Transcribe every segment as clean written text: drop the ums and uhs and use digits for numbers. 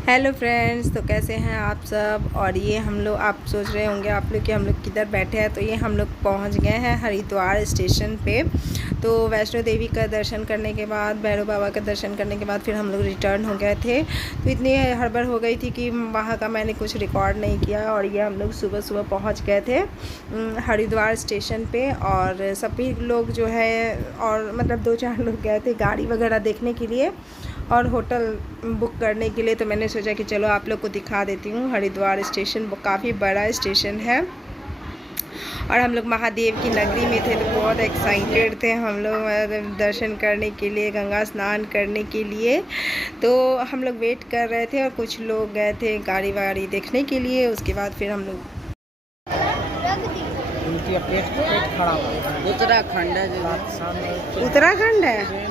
Hello friends, तो कैसे हैं आप सब। और ये हम लोग, आप सोच रहे होंगे आप लोग कि हम लोग किधर बैठे हैं। तो ये हम लोग पहुंच गए हैं हरिद्वार स्टेशन पे। तो वैष्णो देवी का दर्शन करने के बाद, भैरव बाबा का दर्शन करने के बाद फिर हम लोग रिटर्न हो गए थे। तो इतनी हड़बड़ हो गई थी कि वहाँ का मैंने कुछ रिकॉर्ड नहीं किया। और ये हम लोग सुबह सुबह पहुँच गए थे हरिद्वार स्टेशन पे। और सभी लोग जो है, और मतलब 2-4 लोग गए थे गाड़ी वगैरह देखने के लिए और होटल बुक करने के लिए। तो मैंने सोचा कि चलो आप लोग को दिखा देती हूँ। हरिद्वार स्टेशन काफ़ी बड़ा स्टेशन है और हम लोग महादेव की नगरी में थे, तो बहुत एक्साइटेड थे हम लोग दर्शन करने के लिए, गंगा स्नान करने के लिए। तो हम लोग वेट कर रहे थे और कुछ लोग गए थे गाड़ी वाड़ी देखने के लिए। उसके बाद फिर हम लोग पेट खड़ा हुआ। उत्तराखंड है। उत्तराखंड है।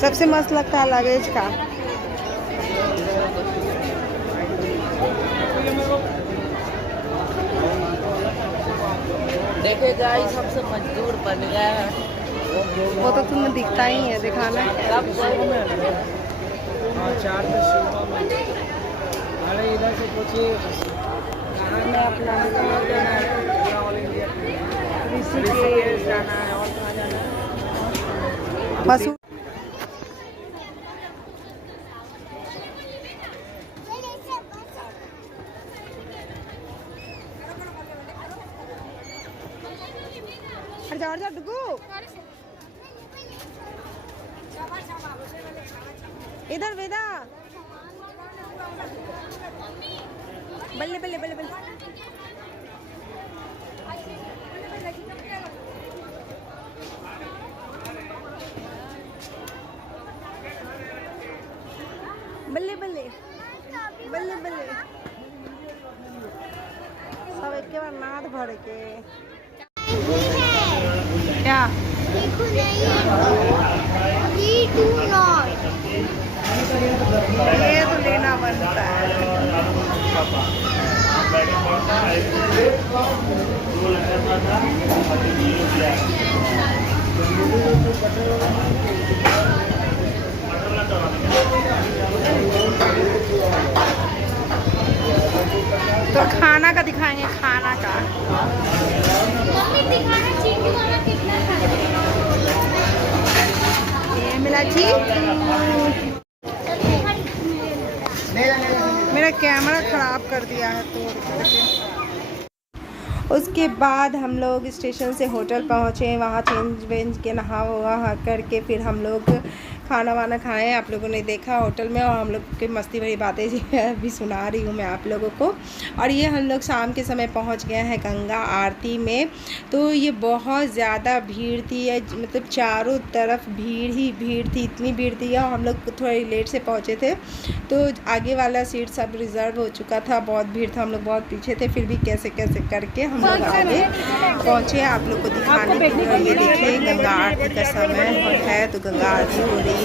सबसे मस्त लगता है लगेज का। देखे गाइस, सबसे मजदूर बन गया है। वो तो तुम्हें दिखता ही है, दिखाना अरे इधर से पूछिए अपना ऋषिकेश जाना है और कहाँ जाना है? बस जा डुगू, इधर वेदा, बल्ले बल्ले बल्ले बल्ले। बल्ले बल्ले बल्ले बल्ले, सब एक बार नाद भर के क्या ये तो लेना बनता है। तो खाना का दिखाएंगे, खाना का। ये मिला जी। मेरा कैमरा ख़राब कर दिया है तोड़ करके। उसके बाद हम लोग स्टेशन से होटल पहुँचे। वहाँ चेंज वेंज के नहा वहा करके फिर हम लोग खाना वाना खाएँ। आप लोगों ने देखा होटल में, और हम लोग की मस्ती भरी बातें अभी सुना रही हूँ मैं आप लोगों को। और ये हम लोग शाम के समय पहुँच गए हैं गंगा आरती में। तो ये बहुत ज़्यादा भीड़ थी, मतलब चारों तरफ भीड़ ही भीड़ थी, इतनी भीड़ थी। और हम लोग थोड़ी लेट से पहुँचे थे, तो आगे वाला सीट सब रिज़र्व हो चुका था। बहुत भीड़ था, हम लोग बहुत पीछे थे। फिर भी कैसे कैसे करके हम लोग आगे पहुँचे। आप लोग को दिखाने के लिए ये देखिए गंगा आरती का समय है, तो गंगा आरती हो रही है।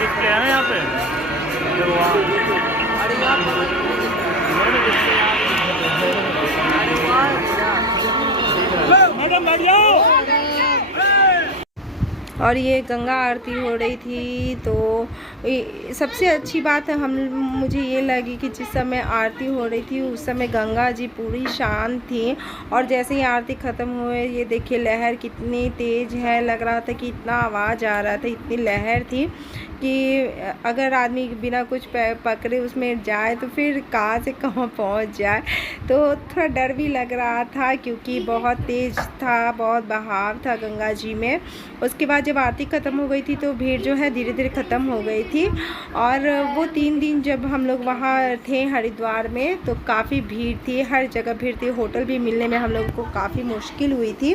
डिस्प्ले है ना यहाँ पे। और ये गंगा आरती हो रही थी। तो सबसे अच्छी बात है मुझे ये लगी कि जिस समय आरती हो रही थी उस समय गंगा जी पूरी शांत थी, और जैसे ही आरती ख़त्म हुए ये देखिए लहर कितनी तेज़ है, लग रहा था कि इतना आवाज़ आ रहा था, इतनी लहर थी कि अगर आदमी बिना कुछ पकड़े उसमें जाए तो फिर कहाँ से कहाँ पहुंच जाए। तो थोड़ा डर भी लग रहा था क्योंकि बहुत तेज़ था, बहुत बहाव था गंगा जी में। उसके बाद जब आरती ख़त्म हो गई थी तो भीड़ जो है धीरे धीरे ख़त्म हो गई थी। और वो 3 दिन जब हम लोग वहाँ थे हरिद्वार में तो काफ़ी भीड़ थी, हर जगह भीड़ थी, होटल भी मिलने में हम लोगों को काफ़ी मुश्किल हुई थी।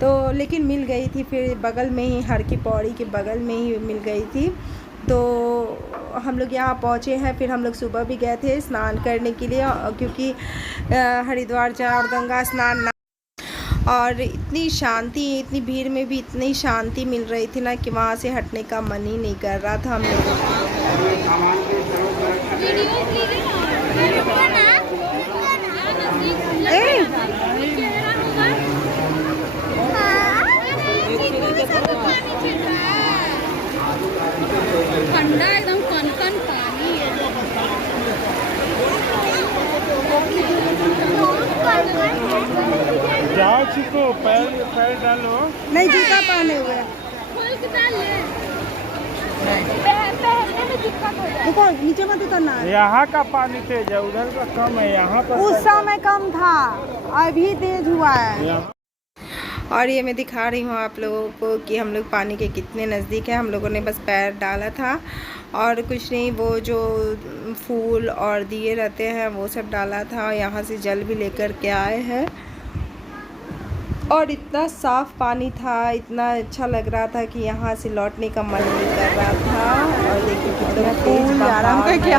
तो लेकिन मिल गई थी, फिर बगल में ही हर की पौड़ी के बगल में ही मिल गई थी। तो हम लोग यहाँ पहुँचे हैं, फिर हम लोग सुबह भी गए थे स्नान करने के लिए क्योंकि हरिद्वार जा और गंगा स्नान ना, और इतनी शांति, इतनी भीड़ में भी इतनी शांति मिल रही थी ना कि वहाँ से हटने का मन ही नहीं कर रहा था हम लोगों को। ठंडा एकदम कनकन पानी है। जाओ चिको, पैर डालो। नहीं, जूता पहने हुए देखो नीचे मत उतरना है। यहाँ का पानी तेज है, उधर का कम है, यहाँ पर उस समय कम था, अभी तेज हुआ है। और ये मैं दिखा रही हूँ आप लोगों को कि हम लोग पानी के कितने नज़दीक हैं। हम लोगों ने बस पैर डाला था और कुछ नहीं, वो जो फूल और दिए रहते हैं वो सब डाला था। यहाँ से जल भी लेकर के आए हैं और इतना साफ़ पानी था, इतना अच्छा लग रहा था कि यहाँ से लौटने का मन नहीं कर रहा था। और देखिए कितना तेज बहाव है, कि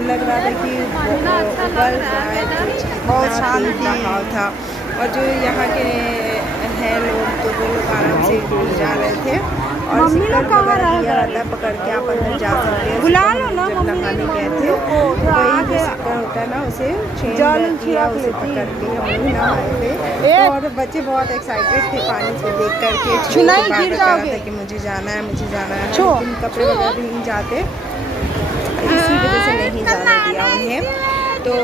लग रहा था कि बहुत शांत बहाव था। और जो यहाँ के हैं लोग तो वो लोग आराम से जा रहे थे और सिक्कर वगैरह दिया रहता है, पकड़ के आप अंदर जा सकते हैं। बुला लो ना, जब नहाने गए थे वही जो सिक्कर होता है ना उसे किया, उसे पकड़ के हम लोग नहाए थे। और बच्चे बहुत एक्साइटेड थे पानी से देख करके, गिर जाओगे कि मुझे जाना है, मुझे जाना है। लेकिन कपड़े वगैरह भी नहीं जाते, इसी वजह से नहीं जाने दिया उन्हें। तो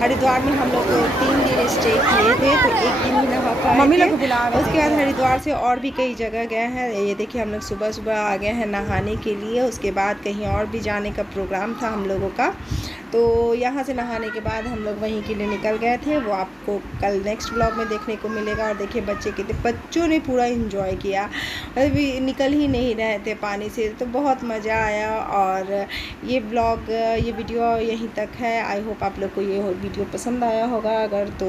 हरिद्वार में हम लोग 3 दिन स्टे किए थे, तो 1 दिन ही नहा पाए थे। उसके बाद हरिद्वार से और भी कई जगह गए हैं। ये देखिए हम लोग सुबह सुबह आ गए हैं नहाने के लिए। उसके बाद कहीं और भी जाने का प्रोग्राम था हम लोगों का, तो यहाँ से नहाने के बाद हम लोग वहीं के लिए निकल गए थे। वो आपको कल नेक्स्ट व्लॉग में देखने को मिलेगा। और देखिए बच्चों ने पूरा एंजॉय किया, अभी निकल ही नहीं रहे थे पानी से, तो बहुत मज़ा आया। और ये व्लॉग, ये वीडियो यहीं तक है। आई होप आप लोग को ये वीडियो पसंद आया होगा। अगर तो